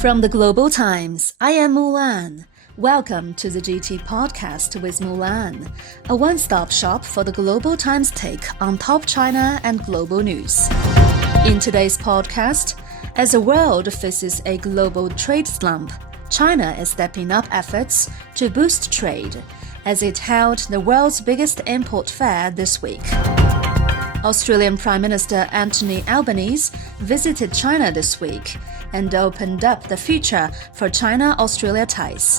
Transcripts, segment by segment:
From the Global Times, I am Mulan. Welcome to the GT Podcast with Mulan, a one-stop shop for the Global Times take on top China and global news. In today's podcast, as the world faces a global trade slump, China is stepping up efforts to boost trade as it held the world's biggest import fair this week. Australian Prime Minister Anthony Albanese visited China this week and opened up the future for China-Australia ties.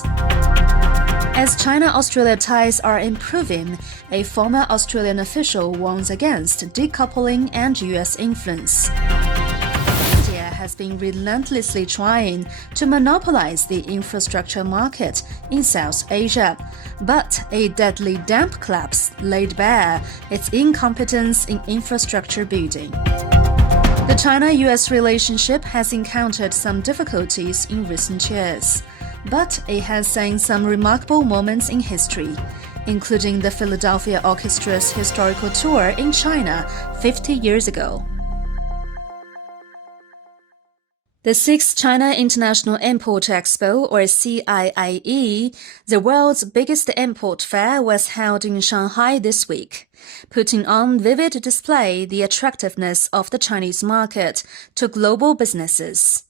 As China-Australia ties are improving, a former Australian official warns against decoupling and U.S. influence. India has been relentlessly trying to monopolize the infrastructure market in South Asia, but a deadly damp collapse laid bare its incompetence in infrastructure building. The China-US relationship has encountered some difficulties in recent years, but it has seen some remarkable moments in history, including the Philadelphia Orchestra's historical tour in China 50 years ago. The 6th China International Import Expo, or CIIE, the world's biggest import fair, was held in Shanghai this week, putting on vivid display the attractiveness of the Chinese market to global businesses.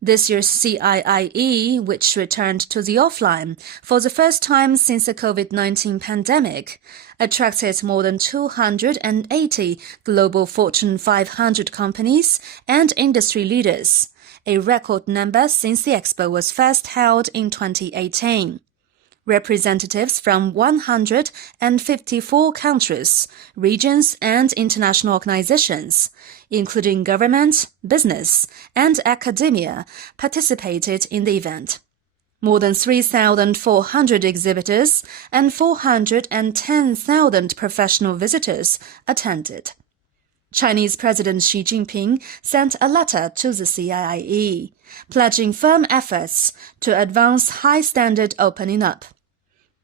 This year's CIIE, which returned to the offline for the first time since the COVID-19 pandemic, attracted more than 280 global Fortune 500 companies and industry leaders, a record number since the expo was first held in 2018. Representatives from 154 countries, regions, and international organizations, including government, business, and academia, participated in the event. More than 3,400 exhibitors and 410,000 professional visitors attended. Chinese President Xi Jinping sent a letter to the CIIE, pledging firm efforts to advance high-standard opening up.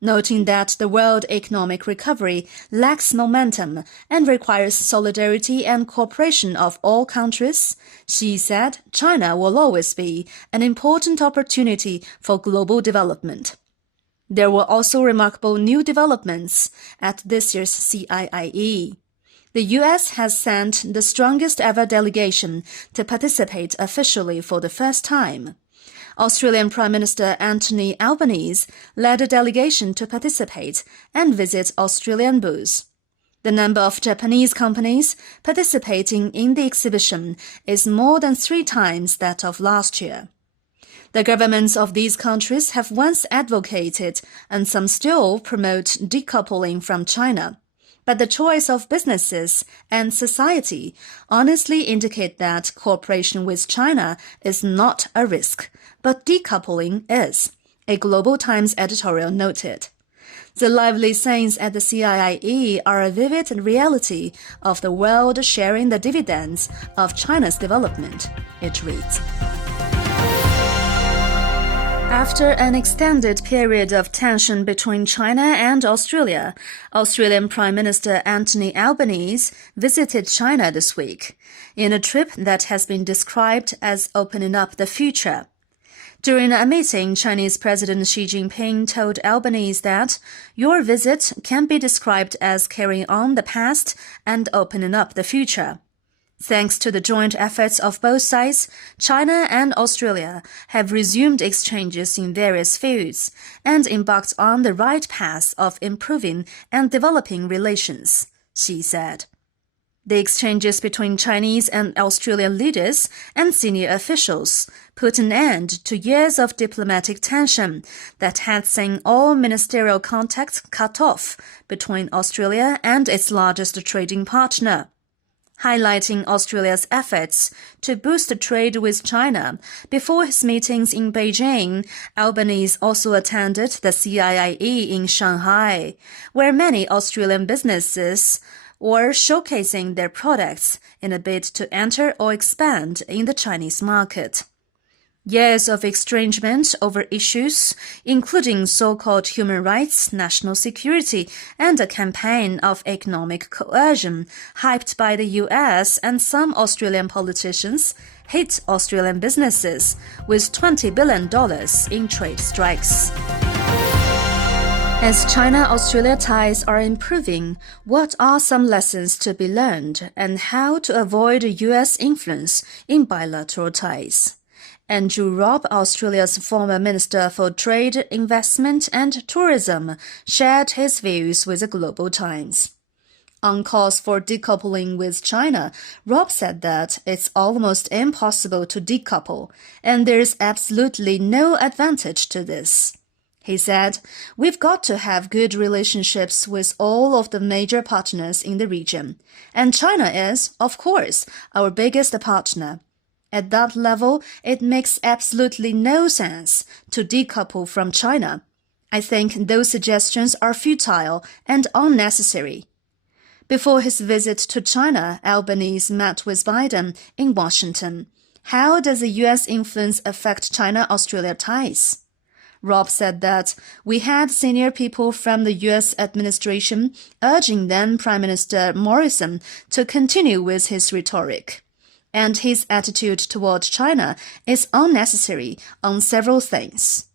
Noting that the world economic recovery lacks momentum and requires solidarity and cooperation of all countries, Xi said China will always be an important opportunity for global development. There were also remarkable new developments at this year's CIIE. The U.S. has sent the strongest ever delegation to participate officially for the first time. Australian Prime Minister Anthony Albanese led a delegation to participate and visit Australian booths. The number of Japanese companies participating in the exhibition is more than 3 times that of last year. The governments of these countries have once advocated, and some still promote, decoupling from China. But the choice of businesses and society honestly indicate that cooperation with China is not a risk, but decoupling is, a Global Times editorial noted. The lively scenes at the CIIE are a vivid reality of the world sharing the dividends of China's development, it reads. After an extended period of tension between China and Australia, Australian Prime Minister Anthony Albanese visited China this week, in a trip that has been described as opening up the future. During a meeting, Chinese President Xi Jinping told Albanese that your visit can be described as carrying on the past and opening up the future. Thanks to the joint efforts of both sides, China and Australia have resumed exchanges in various fields and embarked on the right path of improving and developing relations, Xi said. The exchanges between Chinese and Australian leaders and senior officials put an end to years of diplomatic tension that had seen all ministerial contacts cut off between Australia and its largest trading partner. Highlighting Australia's efforts to boost trade with China, before his meetings in Beijing, Albanese also attended the CIIE in Shanghai, where many Australian businesses were showcasing their products in a bid to enter or expand in the Chinese market. Years of estrangement over issues, including so-called human rights, national security, and a campaign of economic coercion hyped by the U.S. and some Australian politicians, hit Australian businesses with $20 billion in trade strikes. As China-Australia ties are improving, what are some lessons to be learned and how to avoid U.S. influence in bilateral ties? Andrew Robb, Australia's former Minister for Trade, Investment and Tourism, shared his views with the Global Times. On calls for decoupling with China, Robb said that it's almost impossible to decouple, and there's absolutely no advantage to this. He said, "We've got to have good relationships with all of the major partners in the region, and China is, of course, our biggest partner. At that level, it makes absolutely no sense to decouple from China. I think those suggestions are futile and unnecessary." Before his visit to China, Albanese met with Biden in Washington. How does the U.S. influence affect China-Australia ties? Robb said that we had senior people from the U.S. administration urging then Prime Minister Morrison to continue with his rhetoric. And his attitude toward China is unnecessary on several things.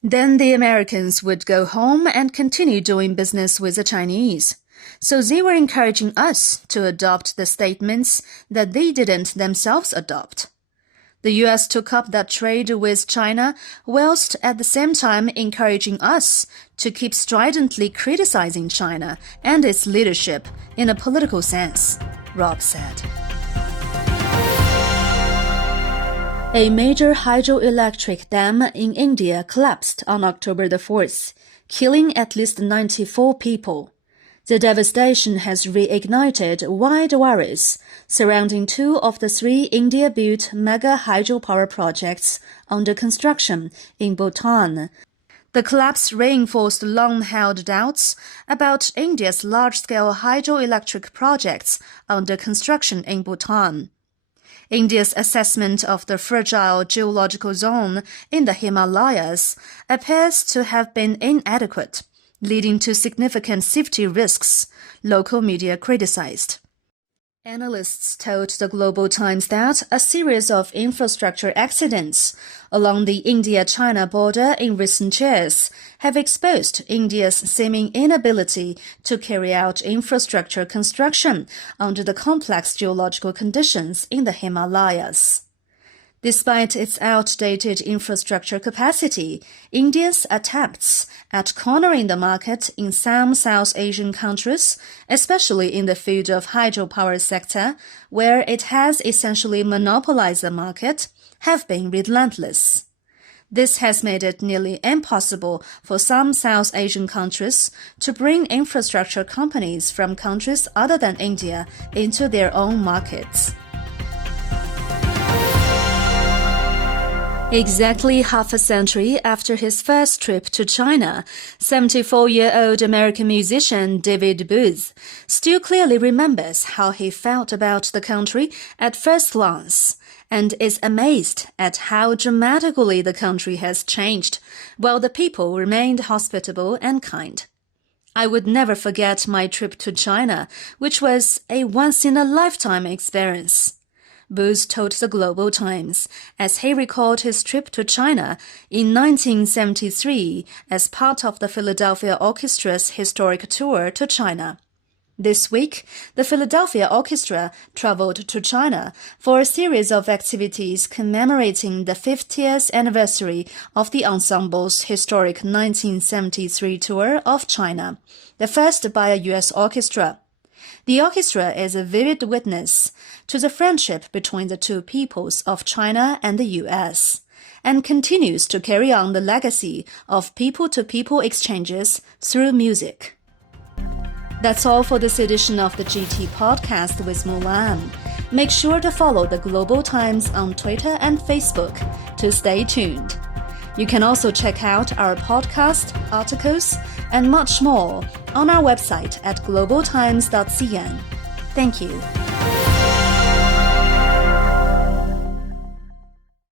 Then the Americans would go home and continue doing business with the Chinese. So they were encouraging us to adopt the statements that they didn't themselves adopt. The U.S. took up that trade with China whilst at the same time encouraging us to keep stridently criticizing China and its leadership in a political sense, Robb said. A major hydroelectric dam in India collapsed on October the 4th, killing at least 94 people. The devastation has reignited wide worries surrounding two of the three India-built mega hydropower projects under construction in Bhutan. The collapse reinforced long-held doubts about India's large-scale hydroelectric projects under construction in Bhutan. India's assessment of the fragile geological zone in the Himalayas appears to have been inadequate, leading to significant safety risks, local media criticized. Analysts told the Global Times that a series of infrastructure accidents along the India-China border in recent years have exposed India's seeming inability to carry out infrastructure construction under the complex geological conditions in the Himalayas. Despite its outdated infrastructure capacity, India's attempts at cornering the market in some South Asian countries, especially in the field of hydropower sector, where it has essentially monopolized the market, have been relentless. This has made it nearly impossible for some South Asian countries to bring infrastructure companies from countries other than India into their own markets. Exactly half a century after his first trip to China, 74-year-old American musician David Booth still clearly remembers how he felt about the country at first glance and is amazed at how dramatically the country has changed, while the people remained hospitable and kind. "I would never forget my trip to China, which was a once-in-a-lifetime experience," Booth told the Global Times as he recalled his trip to China in 1973 as part of the Philadelphia Orchestra's historic tour to China. This week, the Philadelphia Orchestra traveled to China for a series of activities commemorating the 50th anniversary of the ensemble's historic 1973 tour of China, the first by a U.S. orchestra. The orchestra is a vivid witness to the friendship between the two peoples of China and the U.S., and continues to carry on the legacy of people-to-people exchanges through music. That's all for this edition of the GT Podcast with Mulan. Make sure to follow the Global Times on Twitter and Facebook to stay tuned. You can also check out our podcast, articles, and much more on our website at globaltimes.cn. Thank you.